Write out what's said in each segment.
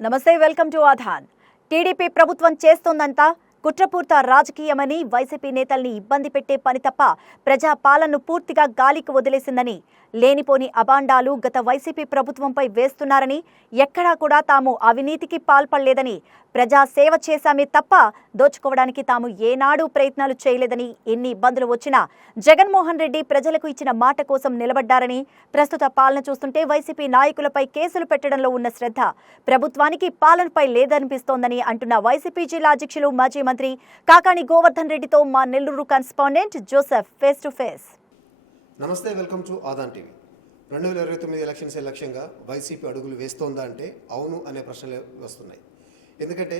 నమస్తే welcome to ఆధాన్. TDP ప్రభుత్వం చేస్తోందంతా కుట్రపూర్త రాజకీయమని YCP నేతల్ని ఇబ్బంది పెట్టే పని తప్ప ప్రజా పాలనను పూర్తిగా గాలికి వదిలేసిందని లేనిపోని అబాండాలు గత వైసీపీ ప్రభుత్వంపై వేస్తున్నారని ఎక్కడా కూడా తాము అవినీతికి పాల్పడలేదని ప్రజా సేవ చేశామే తప్ప దోచుకోవడానికి తాము ఏనాడు ప్రయత్నాలు చేయలేదని ఎన్ని ఇబ్బందులు వచ్చినా జగన్మోహన్ రెడ్డి ప్రజలకు ఇచ్చిన మాట కోసం నిలబడ్డారని ప్రస్తుత పాలన చూస్తుంటే వైసీపీ నాయకులపై కేసులు పెట్టడంలో ఉన్న శ్రద్ధ ప్రభుత్వానికి పాలనపై లేదనిపిస్తోందని అంటున్న వైసీపీ జిల్లా అధ్యక్షులు మాజీ మంత్రి కాకాణి గోవర్ధన్ రెడ్డితో మా Nellore correspondent Joseph face to face. నమస్తే వెల్కమ్ టు ఆదాన్ టీవీ. రెండు వేల ఇరవై తొమ్మిది ఎలక్షన్సే లక్ష్యంగా వైసీపీ అడుగులు వేస్తోందా అంటే అవును అనే ప్రశ్నలు వస్తున్నాయి. ఎందుకంటే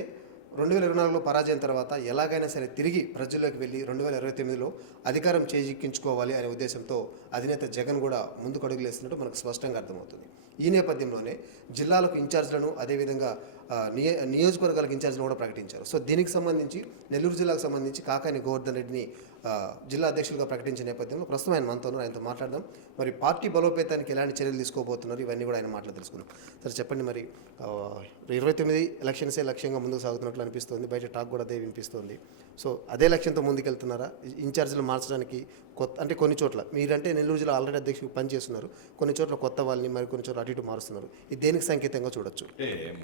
రెండు వేల ఇరవై నాలుగులో పరాజయం తర్వాత ఎలాగైనా సరే తిరిగి ప్రజల్లోకి వెళ్ళి రెండు వేల ఇరవై తొమ్మిదిలో అధికారం చేజిక్కించుకోవాలి అనే ఉద్దేశంతో అధినేత జగన్ కూడా ముందుకు అడుగులు వేస్తున్నట్టు మనకు స్పష్టంగా అర్థమవుతుంది. ఈ నేపథ్యంలోనే జిల్లాలకు ఇన్ఛార్జ్లను అదేవిధంగా నియ నియోజకవర్గాలకు ఇన్ఛార్జ్ని కూడా ప్రకటించారు. సో దీనికి సంబంధించి నెల్లూరు జిల్లాకు సంబంధించి కాకాని గోవర్ధన్ రెడ్డిని జిల్లా అధ్యక్షులుగా ప్రకటించిన నేపథ్యంలో ప్రస్తుతం ఆయన మనతో ఆయనతో మాట్లాడదాం. మరి పార్టీ బలోపేతానికి ఎలాంటి చర్యలు తీసుకోబోతున్నారు? ఇవన్నీ కూడా ఆయన మాటలు తెలుసుకుందాం సరే చెప్పండి మరి. ఇరవై తొమ్మిది ఎలక్షన్సే లక్ష్యంగా ముందుకు సాగుతున్నట్లు అనిపిస్తుంది. బయట టాక్ కూడా అదే వినిపిస్తుంది. సో అదే లక్ష్యంతో ముందుకెళ్తున్నారా? ఇన్ఛార్జీలు మార్చడానికి కొత్త అంటే కొన్ని చోట్ల మీరంటే నెల్లూరు జిల్లా ఆల్రెడీ అధ్యక్షుడు పనిచేస్తున్నారు. కొన్ని చోట్ల కొత్త వాళ్ళని మరి కొన్ని చోట్ల అటు ఇటు మారుస్తున్నారు. ఇది దేనికి సంకేతంగా చూడొచ్చు?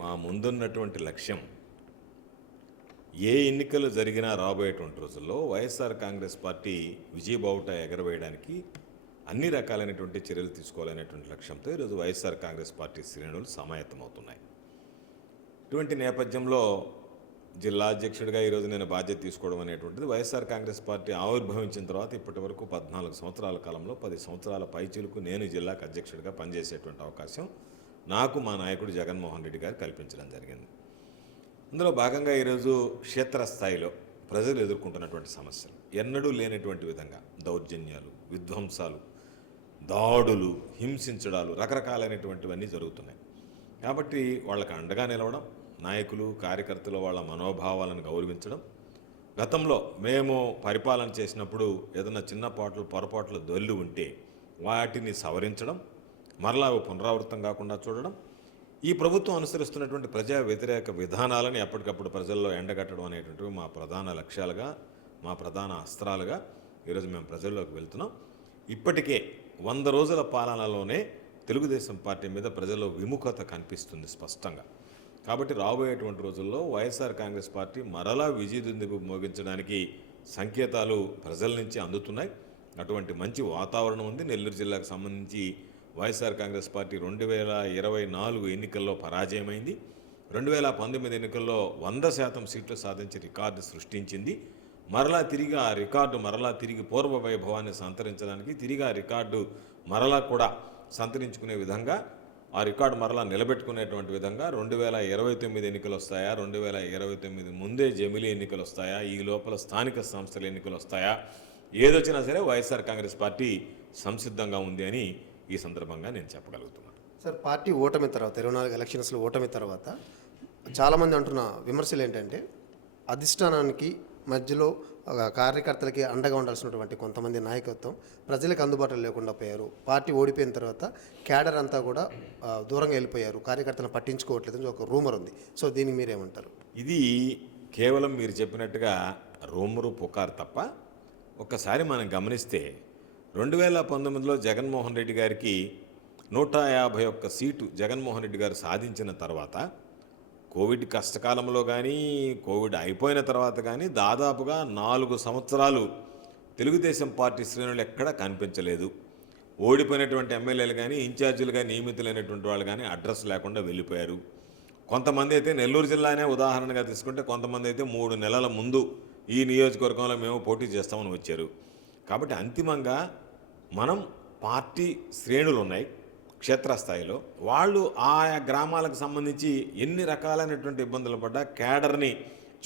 మా ముందు ముందున్నటువంటి లక్ష్యం ఏ ఎన్నికలు జరిగినా రాబోయేటువంటి రోజుల్లో వైఎస్ఆర్ కాంగ్రెస్ పార్టీ విజయబావుట ఎగరవేయడానికి అన్ని రకాలైనటువంటి చర్యలు తీసుకోవాలనేటువంటి లక్ష్యంతో ఈరోజు వైఎస్ఆర్ కాంగ్రెస్ పార్టీ శ్రేణులు సమాయత్తమవుతున్నాయి. ఇటువంటి నేపథ్యంలో జిల్లా అధ్యక్షుడిగా ఈరోజు నేను బాధ్యత తీసుకోవడం అనేటువంటిది వైఎస్ఆర్ కాంగ్రెస్ పార్టీ ఆవిర్భవించిన తర్వాత ఇప్పటి వరకు పద్నాలుగు సంవత్సరాల కాలంలో పది సంవత్సరాల పైచీలకు నేను జిల్లాకు అధ్యక్షుడిగా పనిచేసేటువంటి అవకాశం నాకు మా నాయకుడు జగన్మోహన్ రెడ్డి గారు కల్పించడం జరిగింది. అందులో భాగంగా ఈరోజు క్షేత్రస్థాయిలో ప్రజలు ఎదుర్కొంటున్నటువంటి సమస్యలు. ఎన్నడూ లేనటువంటి విధంగా దౌర్జన్యాలు విధ్వంసాలు దాడులు హింసించడాలు రకరకాలైనటువంటివన్నీ జరుగుతున్నాయి. కాబట్టి వాళ్ళకి అండగా నిలవడం నాయకులు కార్యకర్తలు వాళ్ళ మనోభావాలను గౌరవించడం గతంలో మేము పరిపాలన చేసినప్పుడు ఏదైనా చిన్నపాట్లు పొరపాట్లు దొల్లి ఉంటే వాటిని సవరించడం మరలా అవి పునరావృతం కాకుండా చూడడం. ఈ ప్రభుత్వం అనుసరిస్తున్నటువంటి ప్రజా వ్యతిరేక విధానాలని ఎప్పటికప్పుడు ప్రజల్లో ఎండగట్టడం అనేటువంటివి మా ప్రధాన లక్ష్యాలుగా మా ప్రధాన అస్త్రాలుగా ఈరోజు మేము ప్రజల్లోకి వెళ్తున్నాం. ఇప్పటికే వంద రోజుల పాలనలోనే తెలుగుదేశం పార్టీ మీద ప్రజల్లో విముఖత కనిపిస్తుంది స్పష్టంగా. కాబట్టి రాబోయేటువంటి రోజుల్లో వైఎస్ఆర్ కాంగ్రెస్ పార్టీ మరలా విజయదుందుకు మోగించడానికి సంకేతాలు ప్రజల నుంచి అందుతున్నాయి. అటువంటి మంచి వాతావరణం ఉంది. నెల్లూరు జిల్లాకు సంబంధించి వైఎస్ఆర్ కాంగ్రెస్ పార్టీ రెండు వేల ఇరవై నాలుగు ఎన్నికల్లో పరాజయమైంది. రెండు వేల పంతొమ్మిది ఎన్నికల్లో వంద శాతం సీట్లు సాధించి రికార్డు సృష్టించింది. మరలా తిరిగి ఆ రికార్డు మరలా తిరిగి పూర్వ వైభవాన్ని సంతరించడానికి తిరిగి ఆ రికార్డు మరలా కూడా సంతరించుకునే విధంగా ఆ రికార్డు మరలా నిలబెట్టుకునేటువంటి విధంగా రెండు వేల ఇరవై తొమ్మిది ఎన్నికలు వస్తాయా రెండు వేల ఇరవై తొమ్మిది ముందే జమిలీ ఎన్నికలు వస్తాయా ఈ లోపల స్థానిక సంస్థల ఎన్నికలు వస్తాయా ఏదొచ్చినా సరే వైఎస్ఆర్ కాంగ్రెస్ పార్టీ సంసిద్ధంగా ఉంది అని ఈ సందర్భంగా నేను చెప్పగలుగుతున్నాను. సార్ పార్టీ ఓటమి తర్వాత ఇరవై నాలుగు ఎలక్షన్స్లో ఓటమి తర్వాత చాలామంది అంటున్న విమర్శలు ఏంటంటే అధిష్టానానికి మధ్యలో కార్యకర్తలకి అండగా ఉండాల్సినటువంటి కొంతమంది నాయకత్వం ప్రజలకు అందుబాటులో లేకుండా పోయారు. పార్టీ ఓడిపోయిన తర్వాత క్యాడర్ అంతా కూడా దూరంగా వెళ్ళిపోయారు. కార్యకర్తలను పట్టించుకోవట్లేదు అని ఒక రూమర్ ఉంది. సో దీనికి మీరేమంటారు? ఇది కేవలం మీరు చెప్పినట్టుగా రూమరు పుకారు తప్ప ఒక్కసారి మనం గమనిస్తే రెండు వేల పంతొమ్మిదిలో జగన్మోహన్ రెడ్డి గారికి నూట యాభై ఒక్క సీటు జగన్మోహన్ రెడ్డి గారు సాధించిన తర్వాత కోవిడ్ కష్టకాలంలో కానీ కోవిడ్ అయిపోయిన తర్వాత కానీ దాదాపుగా నాలుగు సంవత్సరాలు తెలుగుదేశం పార్టీ శ్రేణులు ఎక్కడా కనిపించలేదు. ఓడిపోయినటువంటి ఎమ్మెల్యేలు కానీ ఇన్ఛార్జీలుగా నియమితులైనటువంటి వాళ్ళు కానీ అడ్రస్ లేకుండా వెళ్ళిపోయారు. కొంతమంది అయితే నెల్లూరు జిల్లానే ఉదాహరణగా తీసుకుంటే కొంతమంది అయితే మూడు నెలల ముందు ఈ నియోజకవర్గంలో మేము పోటీ చేస్తామని వచ్చారు. కాబట్టి అంతిమంగా మనం పార్టీ శ్రేణులు ఉన్నాయి క్షేత్రస్థాయిలో. వాళ్ళు ఆయా గ్రామాలకు సంబంధించి ఎన్ని రకాలైనటువంటి ఇబ్బందులు పడ్డా క్యాడర్ని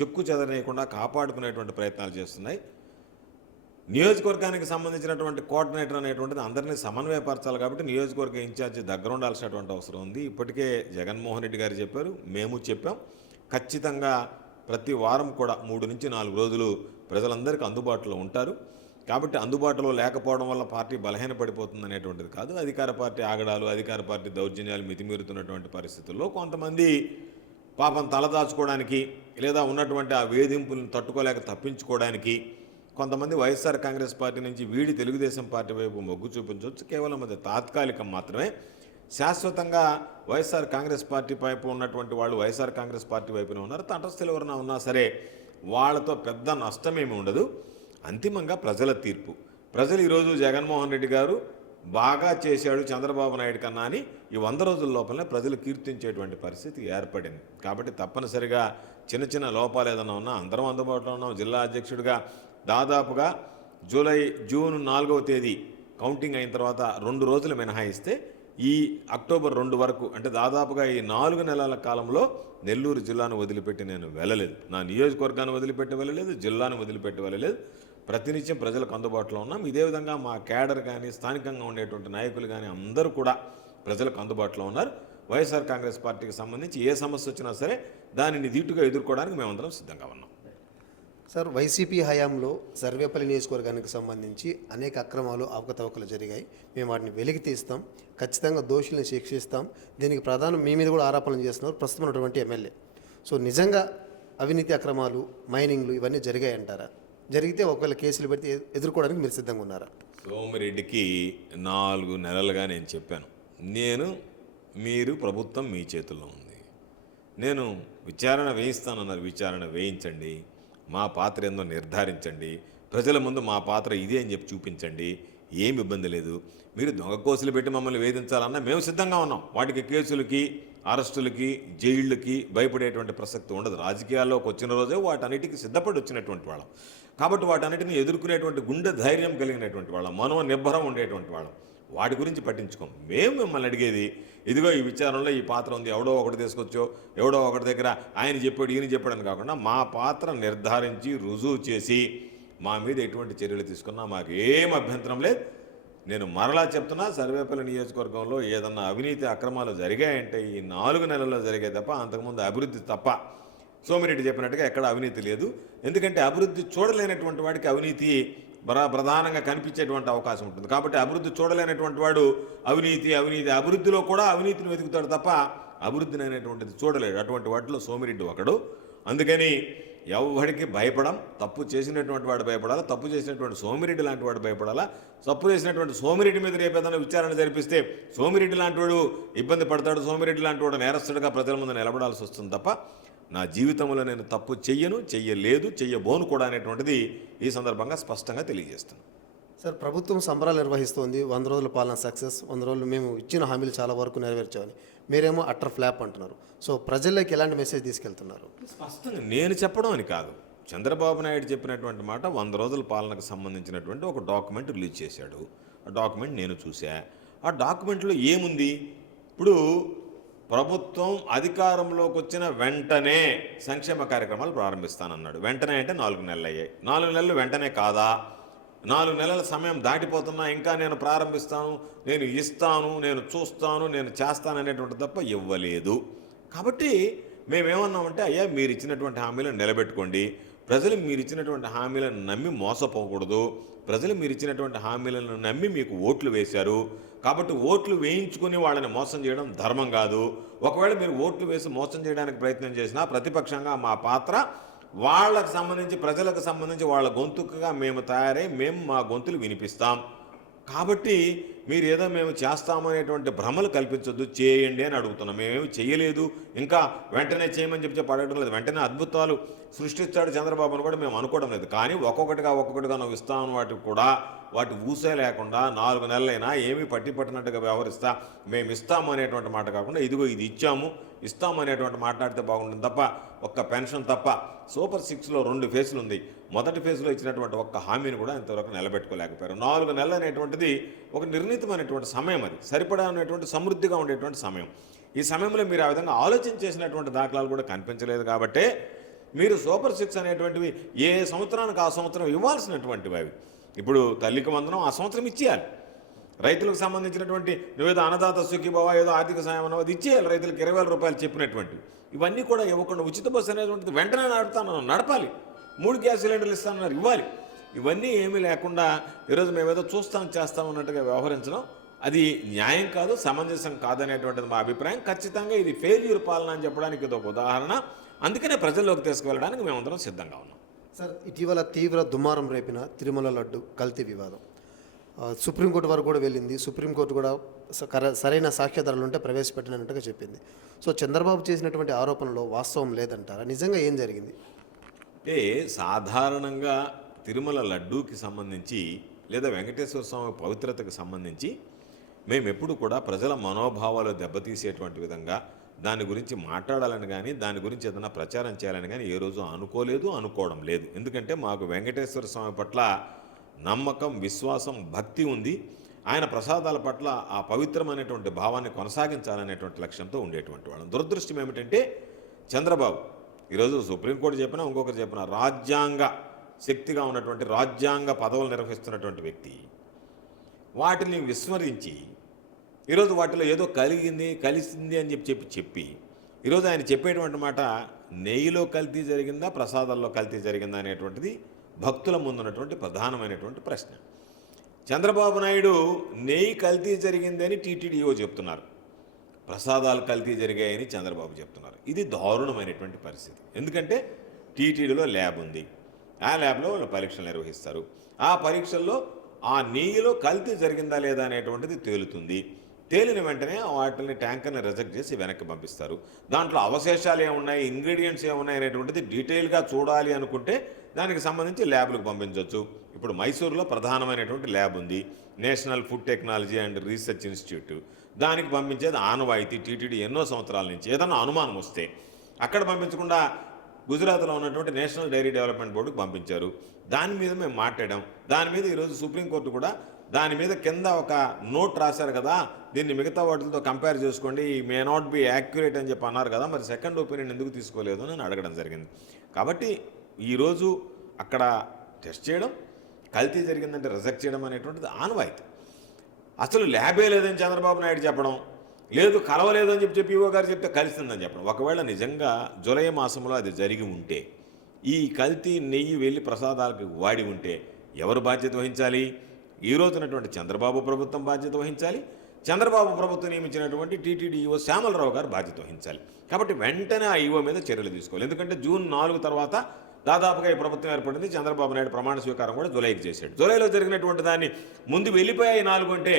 చెక్కు చెదరనీయకుండా కాపాడుకునేటువంటి ప్రయత్నాలు చేస్తున్నాయి. నియోజకవర్గానికి సంబంధించినటువంటి కోఆర్డినేటర్ అనేటువంటిది అందరినీ సమన్వయపరచాలి కాబట్టి నియోజకవర్గ ఇన్ఛార్జి దగ్గర ఉండాల్సినటువంటి అవసరం ఉంది. ఇప్పటికే జగన్మోహన్ రెడ్డి గారు చెప్పారు మేము చెప్పాం. ఖచ్చితంగా ప్రతి వారం కూడా మూడు నుంచి నాలుగు రోజులు ప్రజలందరికీ అందుబాటులో ఉంటారు. కాబట్టి అందుబాటులో లేకపోవడం వల్ల పార్టీ బలహీనపడిపోతుంది అనేటువంటిది కాదు. అధికార పార్టీ ఆగడాలు అధికార పార్టీ దౌర్జన్యాలు మితిమీరుతున్నటువంటి పరిస్థితుల్లో కొంతమంది పాపం తలదాచుకోవడానికి లేదా ఉన్నటువంటి ఆ వేధింపులను తట్టుకోలేక తప్పించుకోవడానికి కొంతమంది వైఎస్ఆర్ కాంగ్రెస్ పార్టీ నుంచి వీడి తెలుగుదేశం పార్టీ వైపు మొగ్గు చూపించవచ్చు. కేవలం అది తాత్కాలికం మాత్రమే. శాశ్వతంగా వైఎస్ఆర్ కాంగ్రెస్ పార్టీ వైపు ఉన్నటువంటి వాళ్ళు వైఎస్ఆర్ కాంగ్రెస్ పార్టీ వైపునే ఉన్నారు. తటస్థులు ఎవరైనా ఉన్నా సరే వాళ్ళతో పెద్ద నష్టమేమి ఉండదు. అంతిమంగా ప్రజల తీర్పు. ప్రజలు ఈరోజు జగన్మోహన్ రెడ్డి గారు బాగా చేశాడు చంద్రబాబు నాయుడు కన్నా అని ఈ వంద రోజుల లోపలనే ప్రజలు కీర్తించేటువంటి పరిస్థితి ఏర్పడింది. కాబట్టి తప్పనిసరిగా చిన్న చిన్న లోపాలు ఏదైనా ఉన్నా అందరం అందుబాటులో ఉన్నాం. జిల్లా అధ్యక్షుడిగా దాదాపుగా జూలై జూన్ నాలుగవ తేదీ కౌంటింగ్ అయిన తర్వాత రెండు రోజులు మినహాయిస్తే ఈ అక్టోబర్ రెండు వరకు అంటే దాదాపుగా ఈ నాలుగు నెలల కాలంలో నెల్లూరు జిల్లాను వదిలిపెట్టి నేను వెళ్ళలేదు. నా నియోజకవర్గాన్ని వదిలిపెట్టి వెళ్ళలేదు జిల్లాను వదిలిపెట్టి వెళ్ళలేదు. ప్రతినిత్యం ప్రజలకు అందుబాటులో ఉన్నాం. ఇదే విధంగా మా క్యాడర్ కానీ స్థానికంగా ఉండేటువంటి నాయకులు కానీ అందరూ కూడా ప్రజలకు అందుబాటులో ఉన్నారు. వైఎస్ఆర్ కాంగ్రెస్ పార్టీకి సంబంధించి ఏ సమస్య వచ్చినా సరే దానిని ధీటుగా ఎదుర్కోవడానికి మేమందరం సిద్ధంగా ఉన్నాం. సార్ వైసీపీ హయాంలో సర్వేపల్లి నియోజకవర్గానికి సంబంధించి అనేక అక్రమాలు అవకతవకలు జరిగాయి. మేము వాటిని వెలికి తీస్తాం. ఖచ్చితంగా దోషుల్ని శిక్షిస్తాం. దీనికి ప్రధానం మీ మీద కూడా ఆరోపణలు చేస్తున్నారు ప్రస్తుతం ఉన్నటువంటి ఎమ్మెల్యే. సో నిజంగా అవినీతి అక్రమాలు మైనింగ్లు ఇవన్నీ జరిగాయంటారా? జరిగితే ఒకవేళ కేసులు పెడితే ఎదుర్కోవడానికి మీరు సిద్ధంగా ఉన్నారా? సోమిరెడ్డికి నాలుగు నెలలుగా నేను చెప్పాను. నేను మీరు ప్రభుత్వం మీ చేతుల్లో ఉంది. నేను విచారణ వేయిస్తానన్నారు విచారణ వేయించండి. మా పాత్ర ఏందో నిర్ధారించండి. ప్రజల ముందు మా పాత్ర ఇదే అని చెప్పి చూపించండి. ఏమి ఇబ్బంది లేదు. మీరు దొంగ కోసులు పెట్టి మమ్మల్ని వేధించాలన్నా మేము సిద్ధంగా ఉన్నాం. వాటికి కేసులకి అరెస్టులకి జైళ్ళకి భయపడేటువంటి ప్రసక్తి ఉండదు. రాజకీయాల్లోకి వచ్చిన రోజే వాటన్నిటికీ సిద్ధపడి వచ్చినటువంటి వాళ్ళం. కాబట్టి వాటన్నిటిని ఎదుర్కొనేటువంటి గుండె ధైర్యం కలిగినటువంటి వాళ్ళం మనో నిబ్బరం ఉండేటువంటి వాళ్ళం. వాటి గురించి పట్టించుకోం. మేము మిమ్మల్ని అడిగేది ఇదిగో ఈ విచారంలో ఈ పాత్ర ఉంది ఎవడో ఒకటి తీసుకొచ్చో ఎవడో ఒకటి దగ్గర ఆయన చెప్పాడు ఈయన చెప్పాడు అని కాకుండా మా పాత్ర నిర్ధారించి రుజువు చేసి మా మీద ఎటువంటి చర్యలు తీసుకున్నా మాకు ఏం అభ్యంతరం లేదు. నేను మరలా చెప్తున్నా సర్వేపల్లి నియోజకవర్గంలో ఏదన్నా అవినీతి అక్రమాలు జరిగాయంటే ఈ నాలుగు నెలల్లో జరిగే తప్ప అంతకుముందు అభివృద్ధి తప్ప సోమిరెడ్డి చెప్పినట్టుగా ఎక్కడ అవినీతి లేదు. ఎందుకంటే అభివృద్ధి చూడలేనటువంటి వాడికి అవినీతి ప్రధానంగా కనిపించేటువంటి అవకాశం ఉంటుంది. కాబట్టి అభివృద్ధి చూడలేనటువంటి వాడు అవినీతి అవినీతి అభివృద్ధిలో కూడా అవినీతిని వెతుకుతాడు తప్ప అభివృద్ధిని అనేటువంటిది చూడలేడు. అటువంటి వాటిలో సోమిరెడ్డి ఒకడు. అందుకని ఎవరికి భయపడం తప్పు చేసినటువంటి వాడు భయపడాలా తప్పు చేసినటువంటి సోమిరెడ్డి లాంటి వాడు భయపడాలా తప్పు చేసినటువంటి సోమిరెడ్డి మీద రేపు ఏదైనా విచారణ జరిపిస్తే సోమిరెడ్డి లాంటి వాడు ఇబ్బంది పడతాడు సోమిరెడ్డి లాంటి వాడు నేరస్తుడిగా ప్రజల ముందు నిలబడాల్సి వస్తుంది తప్ప నా జీవితంలో నేను తప్పు చెయ్యను చెయ్యలేదు చెయ్యబోను కూడా అనేటువంటిది ఈ సందర్భంగా స్పష్టంగా తెలియజేస్తాను సార్ ప్రభుత్వం సంబరాలు నిర్వహిస్తోంది. వంద రోజుల పాలన సక్సెస్. వంద రోజులు మేము ఇచ్చిన హామీలు చాలా వరకు నెరవేర్చామని. మీరేమో అట్టర్ ఫ్లాప్ అంటున్నారు. సో ప్రజల్లోకి ఎలాంటి మెసేజ్ తీసుకెళ్తున్నారు? స్పష్టంగా నేను చెప్పడం అని కాదు. చంద్రబాబు నాయుడు చెప్పినటువంటి మాట వంద రోజుల పాలనకు సంబంధించినటువంటి ఒక డాక్యుమెంట్ రిలీజ్ చేశాడు. ఆ డాక్యుమెంట్ నేను చూసా ఆ డాక్యుమెంట్లో ఏముంది? ఇప్పుడు ప్రభుత్వం అధికారంలోకి వచ్చిన వెంటనే సంక్షేమ కార్యక్రమాలు ప్రారంభిస్తానన్నాడు. వెంటనే అంటే నాలుగు నెలలు అయ్యాయి నాలుగు నెలలు వెంటనే కాదా? నాలుగు నెలల సమయం దాటిపోతున్నా ఇంకా నేను ప్రారంభిస్తాను నేను ఇస్తాను నేను చూస్తాను నేను చేస్తాను అనేటువంటి తప్ప ఇవ్వలేదు. కాబట్టి మేమేమన్నామంటే అయ్యా మీరు ఇచ్చినటువంటి హామీలను నిలబెట్టుకోండి. ప్రజలు మీరు ఇచ్చినటువంటి హామీలను నమ్మి మోసపోకూడదు. ప్రజలు మీరు ఇచ్చినటువంటి హామీలను నమ్మి మీకు ఓట్లు వేశారు. కాబట్టి ఓట్లు వేయించుకుని వాళ్ళని మోసం చేయడం ధర్మం కాదు. ఒకవేళ మీరు ఓట్లు వేసి మోసం చేయడానికి ప్రయత్నం చేసినా ప్రతిపక్షంగా మా పాత్ర వాళ్ళకు సంబంధించి ప్రజలకు సంబంధించి వాళ్ళ గొంతుకుగా మేము తయారై మేము మా గొంతులు వినిపిస్తాం. కాబట్టి మీరు ఏదో మేము చేస్తామనేటువంటి భ్రమలు కల్పించొద్దు చేయండి అని అడుగుతున్నాం. మేమేమి చేయలేదు. ఇంకా వెంటనే చేయమని చెప్పి చెప్పి లేదు. వెంటనే అద్భుతాలు సృష్టిస్తాడు చంద్రబాబు అని కూడా మేము అనుకోవడం లేదు. కానీ ఒక్కొక్కటిగా ఒక్కొక్కటిగా నువ్వు ఇస్తాను వాటికి కూడా వాటి ఊసే లేకుండా నాలుగు నెలలైనా ఏమీ పట్టి పట్టినట్టుగా వ్యవహరిస్తా మేము ఇస్తాము అనేటువంటి మాట కాకుండా ఇదిగో ఇది ఇచ్చాము. ఇస్తామనేటువంటి మాట్లాడితే బాగుంటుంది తప్ప ఒక్క పెన్షన్ తప్ప. సూపర్ సిక్స్లో రెండు ఫేజులు ఉంది మొదటి ఫేజ్లో ఇచ్చినటువంటి ఒక్క హామీని కూడా ఇంతవరకు నిలబెట్టుకోలేకపోయారు. నాలుగు నెలలు అనేటువంటిది ఒక నిర్ణీతమైనటువంటి సమయం అది. సరిపడా అనేటువంటి సమృద్ధిగా ఉండేటువంటి సమయం. ఈ సమయంలో మీరు ఆ విధంగా ఆలోచన చేసినటువంటి దాఖలాలు కూడా కనిపించలేదు కాబట్టే మీరు సూపర్ సిక్స్ అనేటువంటివి ఏ సంవత్సరానికి ఆ సంవత్సరం ఇవ్వాల్సినటువంటివి అవి. ఇప్పుడు తల్లికి వందనం ఆ సంవత్సరం ఇచ్చేయాలి. రైతులకు సంబంధించినటువంటి ఏదో అన్నదాత సుఖీభావ ఏదో ఆర్థిక సాయం అన్నది అది ఇచ్చేయాలి రైతులకు ఇరవై వేల రూపాయలు చెప్పినటువంటి. ఇవన్నీ కూడా ఇవ్వకుండా ఉచిత బస్సు అనేటువంటిది వెంటనే నడుపుతాను నడపాలి. మూడు గ్యాస్ సిలిండర్లు ఇస్తానన్నారు ఇవ్వాలి. ఇవన్నీ ఏమీ లేకుండా ఈరోజు మేమేదో చూస్తాం చేస్తాం అన్నట్టుగా వ్యవహరించడం అది న్యాయం కాదు సమంజసం కాదనేటువంటిది మా అభిప్రాయం. ఖచ్చితంగా ఇది ఫెయిల్యూర్ పాలన అని చెప్పడానికి ఇది ఒక ఉదాహరణ. అందుకనే ప్రజల్లోకి తీసుకువెళ్ళడానికి మేమందరం సిద్ధంగా ఉన్నాం. సార్ ఇటీవల తీవ్ర దుమారం రేపిన తిరుమల లడ్డు కల్తీ వివాదం. సుప్రీంకోర్టు వరకు కూడా వెళ్ళింది. సుప్రీంకోర్టు కూడా స- కర- సరైన సాక్ష్యాధారాలు ఉంటే ప్రవేశపెట్టినట్టుగా చెప్పింది. సో చంద్రబాబు చేసినటువంటి ఆరోపణలో వాస్తవం లేదంటారా? నిజంగా ఏం జరిగింది? అంటే సాధారణంగా తిరుమల లడ్డూకి సంబంధించి లేదా వెంకటేశ్వర స్వామి పవిత్రతకు సంబంధించి మేము ఎప్పుడు కూడా ప్రజల మనోభావాలు దెబ్బతీసేటువంటి విధంగా దాని గురించి మాట్లాడాలని కానీ దాని గురించి ఏదైనా ప్రచారం చేయాలని కానీ ఏ రోజు అనుకోలేదు అనుకోవడం లేదు. ఎందుకంటే మాకు వెంకటేశ్వర స్వామి పట్ల నమ్మకం విశ్వాసం భక్తి ఉంది. ఆయన ప్రసాదాల పట్ల ఆ పవిత్రమైనటువంటి భావాన్ని కొనసాగించాలనేటువంటి లక్ష్యంతో ఉండేటువంటి వాళ్ళం. దురదృష్టం ఏమిటంటే చంద్రబాబు ఈరోజు సుప్రీంకోర్టు చెప్పినా ఇంకొకరు చెప్పిన రాజ్యాంగ శక్తిగా ఉన్నటువంటి రాజ్యాంగ పదవులు నిర్వహిస్తున్నటువంటి వ్యక్తి. వాటిని విస్మరించి ఈరోజు వాటిలో ఏదో కలిగింది కలిసింది అని చెప్పి చెప్పి చెప్పి ఈరోజు ఆయన చెప్పేటువంటి మాట నెయ్యిలో కల్తీ జరిగిందా ప్రసాదాల్లో కల్తీ జరిగిందా అనేటువంటిది భక్తుల ముందున్నటువంటి ప్రధానమైనటువంటి ప్రశ్న. చంద్రబాబు నాయుడు నెయ్యి కల్తీ జరిగిందని టీటీడీఓ చెప్తున్నారు. ప్రసాదాలు కల్తీ జరిగాయని చంద్రబాబు చెప్తున్నారు. ఇది దారుణమైనటువంటి పరిస్థితి. ఎందుకంటే టీటీడీలో ల్యాబ్ ఉంది. ఆ ల్యాబ్లో వాళ్ళు పరీక్షలు నిర్వహిస్తారు. ఆ పరీక్షల్లో ఆ నెయ్యిలో కల్తీ జరిగిందా లేదా అనేటువంటిది తేలుతుంది. తేలిన వెంటనే వాటిని ట్యాంకర్ని రిజెక్ట్ చేసి వెనక్కి పంపిస్తారు. దాంట్లో అవశేషాలు ఏమున్నాయి ఇంగ్రీడియంట్స్ ఏమున్నాయి అనేటువంటిది డీటెయిల్గా చూడాలి అనుకుంటే దానికి సంబంధించి ల్యాబ్లకు పంపించవచ్చు ఇప్పుడు మైసూరులో ప్రధానమైనటువంటి ల్యాబ్ ఉంది national food technology and research institute. దానికి పంపించేది ఆనవాయితీ టీటీడీ ఎన్నో సంవత్సరాల నుంచి. ఏదన్నా అనుమానం వస్తే అక్కడ పంపించకుండా గుజరాత్లో ఉన్నటువంటి నేషనల్ డైరీ డెవలప్మెంట్ బోర్డుకు పంపించారు. దాని మీద మేము మాట్లాడాం. దాని మీద ఈరోజు సుప్రీంకోర్టు కూడా దాని మీద కింద ఒక నోట్ రాశారు కదా దీన్ని మిగతా వాటితో కంపేర్ చేసుకోండి. ఈ మే నాట్ బి యాక్యురేట్ అని చెప్పి అన్నారు కదా మరి సెకండ్ ఒపీనియన్ ఎందుకు తీసుకోలేదు అని అడగడం జరిగింది. కాబట్టి ఈరోజు అక్కడ టెస్ట్ చేయడం కల్తీ జరిగిందంటే రిజెక్ట్ చేయడం అనేటువంటిది ఆనవాయితీ. అసలు ల్యాబే లేదని చంద్రబాబు నాయుడు చెప్పడం లేదు కలవలేదు అని చెప్పి చెప్పి ఈవో గారు చెప్తే కలిసిందని చెప్పడం. ఒకవేళ నిజంగా జూలై మాసంలో అది జరిగి ఉంటే ఈ కల్తీ నెయ్యి వెళ్ళి ప్రసాదాలకు వాడి ఉంటే ఎవరు బాధ్యత వహించాలి? ఈ రోజునటువంటి చంద్రబాబు ప్రభుత్వం బాధ్యత వహించాలి. చంద్రబాబు ప్రభుత్వం నియమించినటువంటి టీటీడీ ఈవో శ్యామలరావు గారు బాధ్యత వహించాలి. కాబట్టి వెంటనే ఆ ఈవో మీద చర్యలు తీసుకోవాలి. ఎందుకంటే జూన్ నాలుగు తర్వాత దాదాపుగా ఈ ప్రభుత్వం ఏర్పడింది. చంద్రబాబు నాయుడు ప్రమాణ స్వీకారం కూడా జూలైకి చేశాడు. జూలైలో జరిగినటువంటి దాన్ని ముందు వెళ్ళిపోయాయి నాలుగు అంటే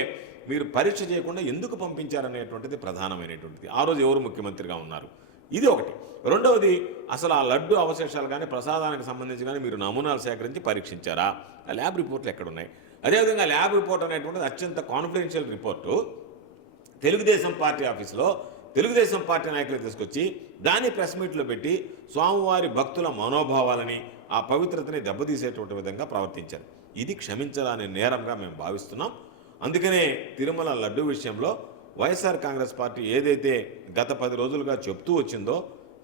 మీరు పరీక్ష చేయకుండా ఎందుకు పంపించారనేటువంటిది ప్రధానమైనటువంటిది. ఆ రోజు ఎవరు ముఖ్యమంత్రిగా ఉన్నారు? ఇది ఒకటి. రెండవది అసలు ఆ లడ్డు అవశేషాలు కానీ ప్రసాదానికి సంబంధించి కానీ మీరు నమూనాలు సేకరించి పరీక్షించారా? ఆ ల్యాబ్ రిపోర్ట్లు ఎక్కడున్నాయి? అదేవిధంగా ల్యాబ్ రిపోర్ట్ అనేటువంటిది అత్యంత కాన్ఫిడెన్షియల్ రిపోర్టు. తెలుగుదేశం పార్టీ ఆఫీసులో తెలుగుదేశం పార్టీ నాయకులు తీసుకొచ్చి దాన్ని ప్రెస్ మీట్లో పెట్టి స్వామివారి భక్తుల మనోభావాలని ఆ పవిత్రతని దెబ్బతీసేటువంటి విధంగా ప్రవర్తించారు. ఇది క్షమించాలనే నేరంగా మేము భావిస్తున్నాం. అందుకనే తిరుమల లడ్డు విషయంలో వైఎస్ఆర్ కాంగ్రెస్ పార్టీ ఏదైతే గత పది రోజులుగా చెప్తూ వచ్చిందో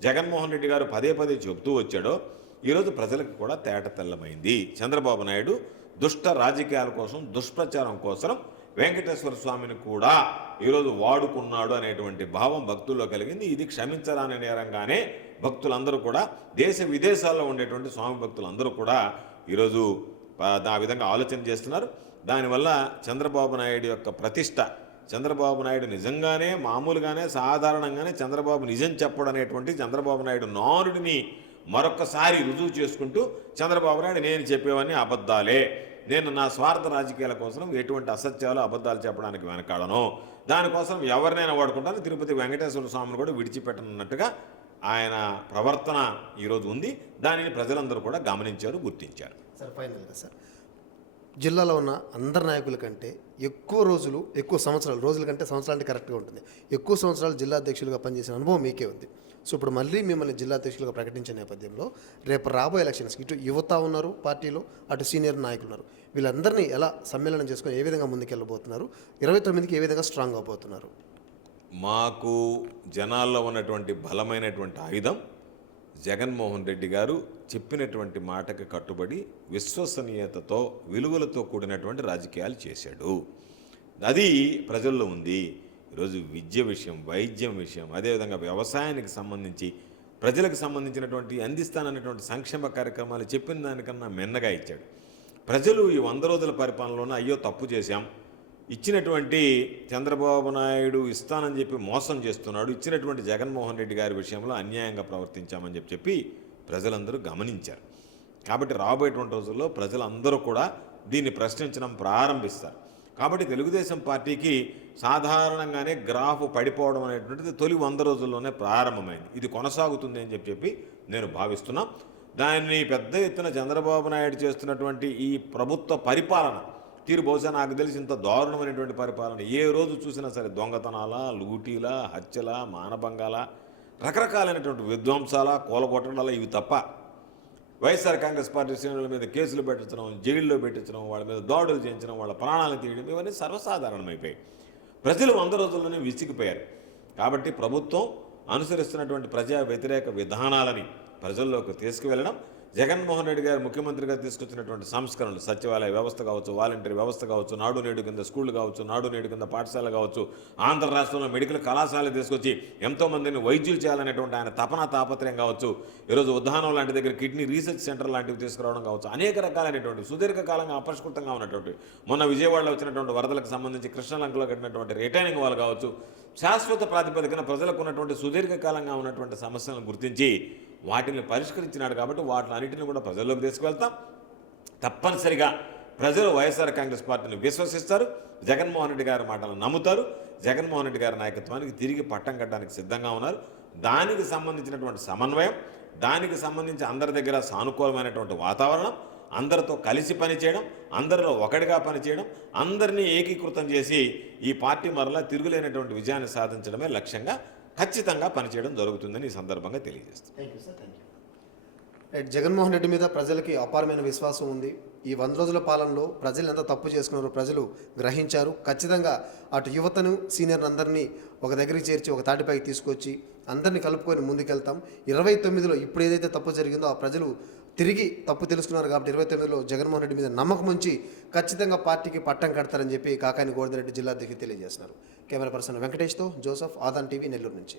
జగన్మోహన్ రెడ్డి గారు పదే పదే చెప్తూ వచ్చాడో ఈరోజు ప్రజలకు కూడా తేట తెల్లమైంది. చంద్రబాబు నాయుడు దుష్ట రాజకీయాల కోసం దుష్ప్రచారం కోసం వెంకటేశ్వర స్వామిని కూడా ఈరోజు వాడుకున్నాడు అనేటువంటి భావం భక్తుల్లో కలిగింది. ఇది క్షమించరాని నేరంగానే భక్తులందరూ కూడా దేశ విదేశాల్లో ఉండేటువంటి స్వామి భక్తులందరూ కూడా ఈరోజు ఆ విధంగా ఆలోచన చేస్తున్నారు. దానివల్ల చంద్రబాబు నాయుడు యొక్క ప్రతిష్ట చంద్రబాబు నాయుడు నిజంగానే మామూలుగానే సాధారణంగానే చంద్రబాబు నిజం చెప్పడం అనేటువంటి చంద్రబాబు నాయుడు నానుడిని మరొకసారి రుజువు చేసుకుంటూ చంద్రబాబు నాయుడు నేను చెప్పేవన్నీ అబద్ధాలే. నేను నా స్వార్థ రాజకీయాల కోసం ఎటువంటి అసత్యాలు అబద్ధాలు చెప్పడానికి వెనకాడను. దానికోసం ఎవరినైనా వాడుకుంటాను. తిరుపతి వెంకటేశ్వర స్వామిని కూడా విడిచిపెట్టనున్నట్టుగా ఆయన ప్రవర్తన ఈరోజు ఉంది. దానిని ప్రజలందరూ కూడా గమనించారు గుర్తించారు. సార్ ఫైనల్గా సార్ జిల్లాలో ఉన్న అందరి నాయకుల కంటే ఎక్కువ రోజులు ఎక్కువ సంవత్సరాలు రోజుల కంటే సంవత్సరాలు కరెక్ట్గా ఉంటుంది. ఎక్కువ సంవత్సరాలు జిల్లా అధ్యక్షులుగా పనిచేసిన అనుభవం మీకే ఉంది. సో ఇప్పుడు మళ్ళీ మిమ్మల్ని జిల్లా అధ్యక్షులుగా ప్రకటించే నేపథ్యంలో రేపు రాబోయే ఎలక్షన్స్ ఇటు యువత ఉన్నారు పార్టీలో అటు సీనియర్ నాయకులు ఉన్నారు వీళ్ళందరినీ ఎలా సమ్మేళనం చేసుకొని ఏ విధంగా ముందుకెళ్ళబోతున్నారు? ఇరవై తొమ్మిదికి ఏ విధంగా స్ట్రాంగ్ అవబోతున్నారు? మాకు జనాల్లో ఉన్నటువంటి బలమైనటువంటి ఆయుధం జగన్మోహన్ రెడ్డి గారు చెప్పినటువంటి మాటకి కట్టుబడి విశ్వసనీయతతో విలువలతో కూడినటువంటి రాజకీయాలు చేశాడు. అది ప్రజల్లో ఉంది. ఈరోజు విద్య విషయం వైద్యం విషయం అదేవిధంగా వ్యవసాయానికి సంబంధించి ప్రజలకు సంబంధించినటువంటి అందిస్తానన్నటువంటి సంక్షేమ కార్యక్రమాలు చెప్పిన దానికన్నా మిన్నగా ఇచ్చాడు. ప్రజలు ఈ వంద రోజుల పరిపాలనలోనే అయ్యో తప్పు చేశాం. ఇచ్చినటువంటి చంద్రబాబు నాయుడు ఇస్తానని చెప్పి మోసం చేస్తున్నాడు ఇచ్చినటువంటి జగన్మోహన్ రెడ్డి గారి విషయంలో అన్యాయంగా ప్రవర్తించామని చెప్పి చెప్పి ప్రజలందరూ గమనించారు. కాబట్టి రాబోయేటువంటి రోజుల్లో ప్రజలందరూ కూడా దీన్ని ప్రశ్నించడం ప్రారంభిస్తారు. కాబట్టి తెలుగుదేశం పార్టీకి సాధారణంగానే గ్రాఫ్ పడిపోవడం అనేటువంటిది తొలి వంద రోజుల్లోనే ప్రారంభమైంది. ఇది కొనసాగుతుంది అని చెప్పి చెప్పి నేను భావిస్తున్నా. దాన్ని పెద్ద ఎత్తున చంద్రబాబు నాయుడు చేస్తున్నటువంటి ఈ ప్రభుత్వ పరిపాలన తీరు బహుశా నాకు తెలిసి ఇంత దారుణమైనటువంటి పరిపాలన ఏ రోజు చూసినా సరే దొంగతనాల లూటీల హత్యల మానభంగాల రకరకాలైనటువంటి విధ్వంసాల కూలగొట్టడాల ఇవి తప్ప వైఎస్ఆర్ కాంగ్రెస్ పార్టీ శ్రేణుల మీద కేసులు పెట్టించడం జైల్లో పెట్టించడం వాళ్ళ మీద దాడులు చేయించడం వాళ్ళ ప్రాణాలు తీయడం ఇవన్నీ సర్వసాధారణమైపోయాయి. ప్రజలు వంద రోజుల్లోనే విసిగిపోయారు. కాబట్టి ప్రభుత్వం అనుసరిస్తున్నటువంటి ప్రజా వ్యతిరేక విధానాలని ప్రజల్లోకి తీసుకువెళ్ళడం జగన్మోహన్ రెడ్డి గారు ముఖ్యమంత్రిగా తీసుకొచ్చినటువంటి సంస్కరణలు సచివాలయ వ్యవస్థ కావచ్చు వాలంటీర్ వ్యవస్థ కావచ్చు నాడు నేడు కింద స్కూళ్ళు కావచ్చు నాడు నేడు కింద పాఠశాల కావచ్చు ఆంధ్ర రాష్ట్రంలో మెడికల్ కళాశాలలు తీసుకొచ్చి ఎంతో మందిని వైద్యులు చేయాలనేటువంటి ఆయన తపన తాపత్రయం కావచ్చు ఈరోజు ఉద్దానం లాంటి దగ్గర కిడ్నీ రీసెర్చ్ సెంటర్ లాంటివి తీసుకురావడం కావచ్చు అనేక రకాలైనటువంటి సుదీర్ఘకాలంగా అపరిష్కృతంగా ఉన్నటువంటి మొన్న విజయవాడలో వచ్చినటువంటి వరదలకు సంబంధించి కృష్ణలంకలో కట్టినటువంటి రిటైనింగ్ వాళ్ళు కావచ్చు శాశ్వత ప్రాతిపదికన ప్రజలకు ఉన్నటువంటి సుదీర్ఘకాలంగా ఉన్నటువంటి సమస్యలను గుర్తించి వాటిని పరిష్కరించినాడు కాబట్టి వాటిని అన్నింటిని కూడా ప్రజల్లోకి తీసుకువెళ్తాం. తప్పనిసరిగా ప్రజలు వైఎస్ఆర్ కాంగ్రెస్ పార్టీని విశ్వసిస్తారు. జగన్మోహన్ రెడ్డి గారి మాటలను నమ్ముతారు. జగన్మోహన్ రెడ్డి గారి నాయకత్వానికి తిరిగి పట్టం కట్టడానికి సిద్ధంగా ఉన్నారు. దానికి సంబంధించినటువంటి సమన్వయం దానికి సంబంధించి అందరి దగ్గర సానుకూలమైనటువంటి వాతావరణం అందరితో కలిసి పనిచేయడం అందరిలో ఒకటిగా పనిచేయడం అందరినీ ఏకీకృతం చేసి ఈ పార్టీ మరలా తిరుగులేనటువంటి విజయాన్ని సాధించడమే లక్ష్యంగా ఖచ్చితంగా పనిచేయడం జరుగుతుందని ఈ సందర్భంగా తెలియజేస్తాను thank you thank you Jaganmohan Reddy మీద ప్రజలకి అపారమైన విశ్వాసం ఉంది. ఈ వంద రోజుల పాలనలో ప్రజలు ఎంత తప్పు చేసుకున్నారో ప్రజలు గ్రహించారు. ఖచ్చితంగా అటు యువతను సీనియర్ అందరినీ ఒక దగ్గరికి చేర్చి ఒక తాటిపైకి తీసుకొచ్చి అందరినీ కలుపుకొని ముందుకెళ్తాం. ఇరవై తొమ్మిదిలో ఇప్పుడు ఏదైతే తప్పు జరిగిందో ఆ ప్రజలు తిరిగి తప్పు తెలుసుకున్నారు కాబట్టి ఇరవై తొమ్మిదిలో జగన్మోహన్ రెడ్డి మీద నమ్మకం ఉంచి ఖచ్చితంగా పార్టీకి పట్టం కడతారని చెప్పి కాకాని గోవర్ధన్ జిల్లా అధ్యక్షులు తెలియజేస్తున్నారు. కెమెరా పర్సన్ వెంకటేష్తో జోసఫ్ ఆదాన్ టీవీ నెల్లూరు నుంచి.